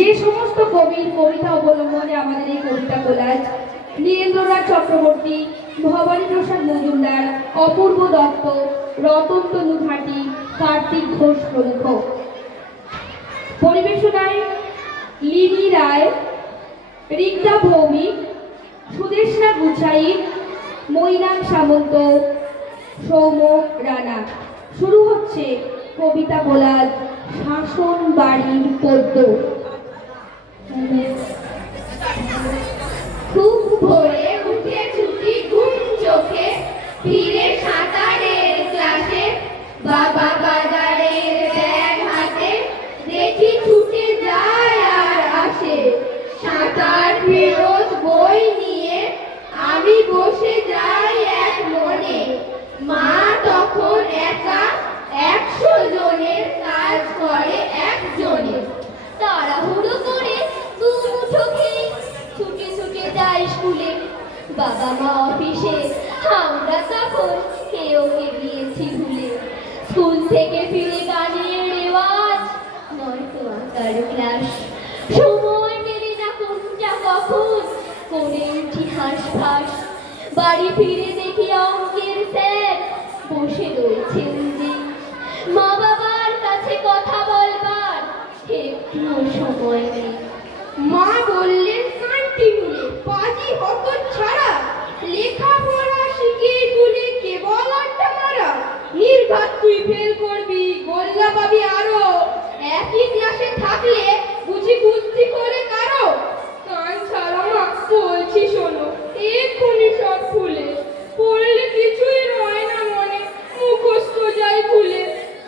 যে সমস্ত কবির কবিতা অবলম্বনে আমাদের এই কবিতা কোলাজ, নীরেন্দ্রনাথ চক্রবর্তী, ভবানী প্রসাদ মজুমদার, অপূর্ব দত্ত, রতনতনু ঘাটি, কার্তিক ঘোষ প্রমুখ। পরিবেশনায় লিনি রায়, রিক্তা ভৌমিক, সুদেশনা গুছাই, মৈনাক সামন্ত, সৌম্য রানা। শুরু হচ্ছে কবিতা কোলাজ শাসন বাড়ির পদ্য। খুব ভোরে উঠে ছুটি ঘুম চোখে, ফিরে সাঁতারের ক্লাসে, বাবা বাজারের ব্যাগ হাতে, দেখি ছুটে যায় আর আসে। সাঁতার ফেরত বই নিয়ে আমি বসে যাই এক মনে। মা তখন একা 100 জনের কাজ করে একজনে। তাড়াহুড়ো করে দুমুঠো খেয়ে ছুটে ছুটে যাই স্কুলে। বাবা মা অফিসে, আমরা তখন কেউকে গিয়েছি ভুলে। স্কুল থেকে ফিরে গানের রেওয়াজ, নয়তো আঁকার ক্লাস। সময় পেলে না কোনটা কখন করে উঠি হাঁসফাঁস। বাড়ি ফিরে দেখি অঙ্কের স্যার বসে রয়েছেন যে। মা বাবার কাছে কথা বলবার একটুও সময় নেই। মা বললেন কান্তি মুলে, পাজি হত ছাড়া, লেখাপড়া শিখে তুলে কেবল আড্ডা মারা। নির্ঘাত তুই ফেল করবি, গোল্লা পাবি আরো, একই ক্লাসে থাকলে বুঝি বুদ্ধি করে কারো। কান ছাড়া মা, বলছি শোনো, এক্ষুনি সব ভুলে, পড়লে কিছুই রয় না মনে, মুখস্থ যাই ভুলে।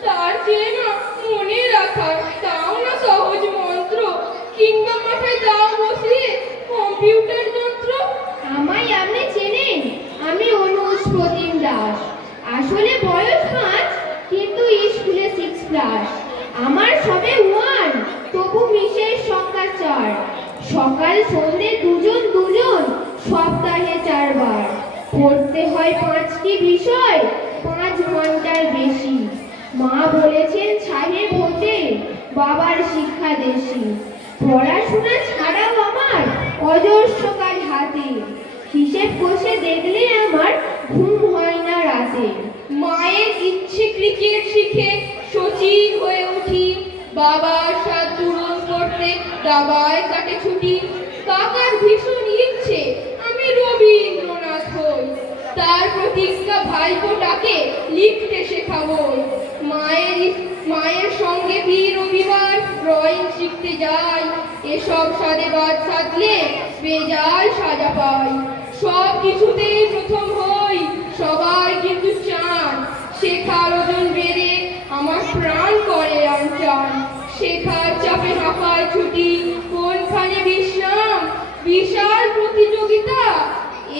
তার চেয়ে না মনে রাখা, তাও না সহজ মন্ত্র, কিংবা মাথায় দাও বসিয়ে কম্পিউটার যন্ত্র। আমায় আপনি চেনেন? আমি অনুজ প্রতিম দাস। আসলে বয়স 5, কিন্তু স্কুলে 6 ক্লাস। আমার সবে 1, তবু বিশেষ সংখ্যা 4। সকাল সন্ধ্যে দুজন, সপ্তাহে 4 বার। পড়তে হয় 5টি বিষয়, 5 ঘন্টার বেশি। মা বলেছেন সাহেব হতে, বাবার শিক্ষা দেশি। পড়াশোনা ছাড়াও আমার অজস্র কাজ হাতে। হিসেব কষে দেখলে আমার ঘুম হয় না রাতে। মায়ের ইচ্ছে ক্রিকেট শিখে সচিব হয়ে উঠি, বাবার সাথ পূরণ করতে দাবায় কাটে ছুটি। কাকার ভীষণ ইচ্ছে আমি রবীন্দ্রনাথ হই, তার প্রতিজ্ঞা ভাইপোটাকে লিখতে শেখাবো। মায়ের সঙ্গে রবিবার ড্রয়িং শিখতে যাই, এসব সাদে বাদ সাধলে বেজায় সাজা পাই। সব কিছুতেই প্রথম হই, সবাই কিন্তু চান, শেখার ওজন বেড়ে আমার প্রাণ করে আনচান। শেখার চাপে হাঁপায় ছুটি, কোনখানে বিশ্রাম, বিশাল প্রতিযোগিতা,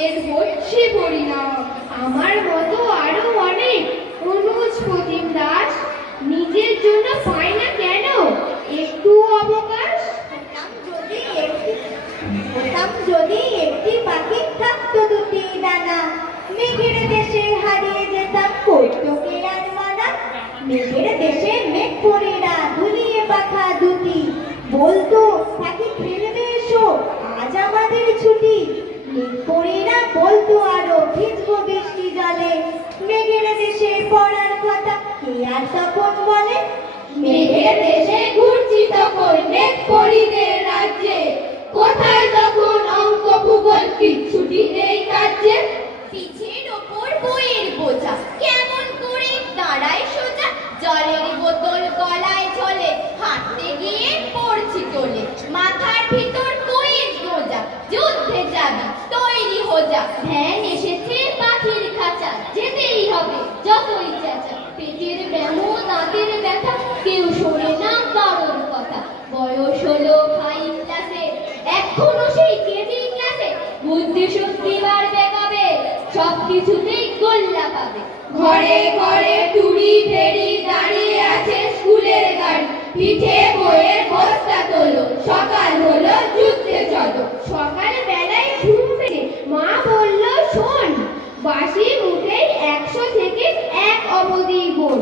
এর হচ্ছে পরিণাম। আমার মতো আরো অনেক অনুজ প্রতিম দাস নিজের জন্য পায় না কেন একটু অবকাশ। যদি একটি পাখি থাকতো 2টি ডানা, মেঘের দেশে হারিয়ে যেতাম করতো কে আর মানা। মেঘের দেশে মেঘ পরেরা দুলিয়ে পাখা দুটি, বলতো পাখি খেলবে এসো, আজ আমাদের ছুটি। মেঘ পরেরা বলতো আরো ভিজবো বৃষ্টি জলে, মেঘের দেশে পড়ার কথা কে আর তখন বলে। মেঘের দেশে ঘুরছি তখন মেঘ পরিদের রাজ্যে, কোথায় তখন অঙ্ক ভূগোল কিচ্ছুটি নেই কাজে। পিঠের ওপর বইয়ের বোঝা কেমন করে দাঁড়ায় সোজা, জলের বোতল গলায় ঝোলে, হাঁটতে গিয়ে পড়ছি তোলে। মাথার ভিতর কইর গোজা, যুদ্ধে যাবি তৈরি হোজা। ভ্যান এসেছে পাখির খাঁচা, যেতেই হবে যতই চেঁচা। পেটের ব্যামো দাঁতের ব্যথা, কেউ শোনে না কারোর কথা। বয়স হলো 5 ক্লাসে, এখনো সেই কেজি ক্লাসে। বুদ্ধি শক্তি বাড়বে কবে, সব কিছুতেই গোল্লা পাবে। ঘরে ঘরে টুরি ফেরি দাঁড়িয়ে আছে স্কুলের গাড়ি, পিঠে বইয়ের বস্তা তোলো, সকাল হলো যুদ্ধে চলো। সকাল বেলায় ঘুম থেকে মা বলল শোন, বাসি মুখেই 100 থেকে 1 অবধি গুণ।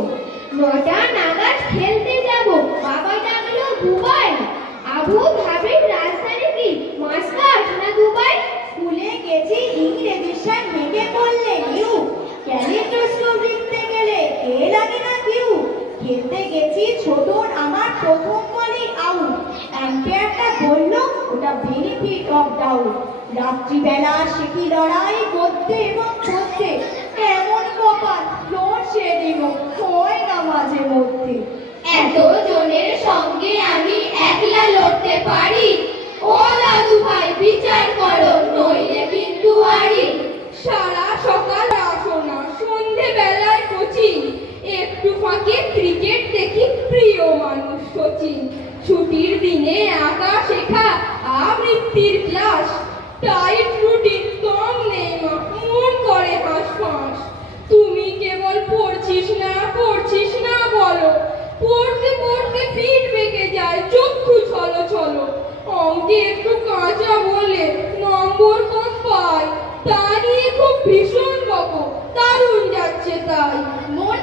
9টা নাগাদ খেলতে যাব, বাবা ডাকলো বুবাই। আবু গেছি ছোটর আমার প্রথম বলে আউট। অ্যাম্পায়ারটা বলল ওটা বেনিফিট অফ ডাউট। রাত্রিবেলা সে কি লড়াই করতে এবং করতে, এমন কপাল ফ্লোর শেডিং হয় না মাঝে মধ্যে। এত জনের সঙ্গে আমি একলা লড়তে পারি? ও দাদু ভাই বিচার করো, নইলে কিন্তু আরি। সারা সকাল আসো না, সন্ধে বেলায় কোচিং, একটু ফাঁকে ক্রিকেট দেখি, প্রিয় মানুষ সচিন। ছুটির দিনে আঁকা শেখা আবৃত্তির ক্লাস, টাইট রুটিন কম নেই মা, মন করে হাঁসফাঁস। তুমি কেবল পড়ছিস না বলো, পড়তে পড়তে পিঠ বেঁকে যায়, চক্ষু ছলো ছলো। অঙ্কে একটু কাঁচা বলে নম্বর কম পাই, তা নিয়ে খুব ভীষণ বকো, দারুণ যাচ্ছে তাই। মন